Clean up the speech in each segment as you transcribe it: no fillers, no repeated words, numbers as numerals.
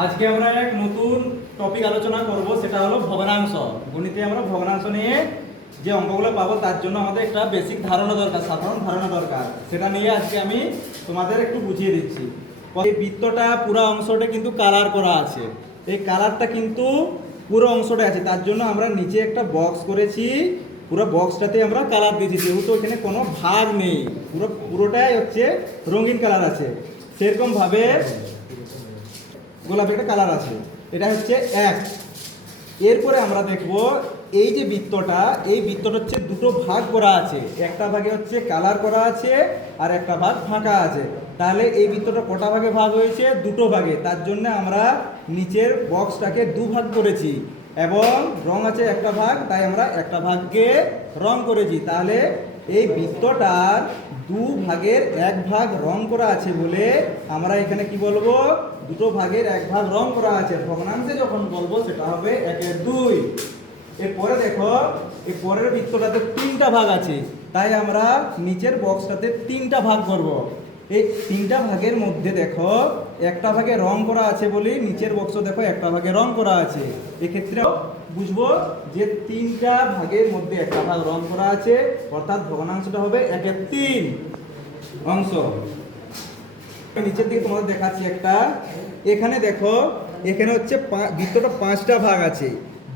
আজকে আমরা এক নতুন টপিক আলোচনা করব, সেটা হলো ভগ্নাংশ। গণিতে আমরা ভগ্নাংশ নিয়ে যে অঙ্কগুলো পাবো তার জন্য আমাদের একটা বেসিক ধারণা দরকার, সাধারণ ধারণা দরকার। সেটা নিয়ে আজকে আমি তোমাদের একটু বুঝিয়ে দিচ্ছি। এই বৃত্তটা পুরো অংশটা কিন্তু কালার করা আছে, এই কালারটা কিন্তু পুরো অংশটা আছে, তার জন্য আমরা নিচে একটা বক্স করেছি। পুরো বক্সটাতে আমরা কালার দিয়েছি, যেহেতু এখানে কোনো ভাগ নেই, পুরোটাই হচ্ছে রঙিন কালার আছে। সেরকমভাবে গোলাপি একটা কালার আছে, এটা হচ্ছে এক। এরপরে আমরা দেখব এই যে বৃত্তটা, এই বৃত্তটা হচ্ছে দুটো ভাগ করা আছে, একটা ভাগে হচ্ছে কালার করা আছে আর একটা ভাগ ফাঁকা আছে। তাহলে এই বৃত্তটা কটা ভাগে ভাগ হয়েছে? দুটো ভাগে। তার জন্য আমরা নিচের বক্সটাকে দু ভাগ করেছি এবং রং আছে একটা ভাগ, তাই আমরা একটা ভাগকে রং করেছি। তাহলে এই বৃত্তটার দু ভাগের এক ভাগ রং করা আছে বলে আমরা এখানে কি বলবো? দুটো ভাগের এক ভাগ রং করা আছে। ভগ্নাংশে যখন বলবো সেটা হবে একের দুই। এরপরে দেখো, এই পরের বৃত্তটাতে তিনটা ভাগ আছে, তাই আমরা নিচের বক্সটাতে তিনটা ভাগ করব। এই তিনটা ভাগের মধ্যে দেখো একটা ভাগে রং করা আছে বলে নিচের বক্স দেখো একটা ভাগে রং করা আছে। এক্ষেত্রে বুঝবো যে তিনটা ভাগের মধ্যে একটা ভাগ রং করা আছে, অর্থাৎ ভগ্নাংশটা হবে একের তিন অংশ। নিচের দিকে তোমাদের দেখাচ্ছি একটা, এখানে দেখো এখানে হচ্ছে বৃত্তটা পাঁচটা ভাগ আছে।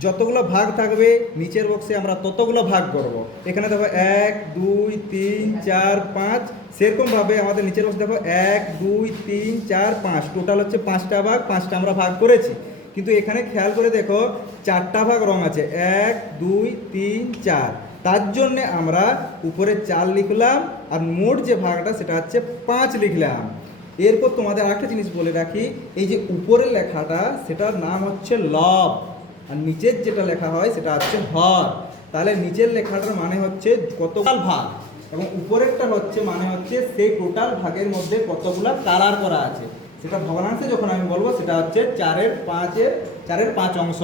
যতগুলো ভাগ থাকবে নিচের বক্সে আমরা ততগুলো ভাগ করব। এখানে দেখো 1 2 3 4 5, সেরকমভাবে আমাদের নিচের বক্সে দেখো 1 2 3 4 5, টোটাল হচ্ছে পাঁচটা ভাগ, পাঁচটা আমরা ভাগ করেছি। কিন্তু এখানে খেয়াল করে দেখো চারটা ভাগ রং আছে, 1 2 3 4, তার জন্যে আমরা উপরে 4 লিখলাম আর মোট যে ভাগটা সেটা হচ্ছে 5 লিখলাম। এরপর তোমাদের আরেকটা জিনিস বলে রাখি, এই যে উপরের লেখাটা সেটার নাম হচ্ছে লব, আর নিচের যেটা লেখা হয় সেটা হচ্ছে হর। তাহলে নিচের লেখাটার মানে হচ্ছে কতগুলো ভাগ এবং উপরেরটা হচ্ছে মানে হচ্ছে সেই টোটাল ভাগের মধ্যে কতগুলো কালার করা আছে। সেটা ভগ্নাংশে যখন আমি বলবো সেটা হচ্ছে 4/5 অংশ।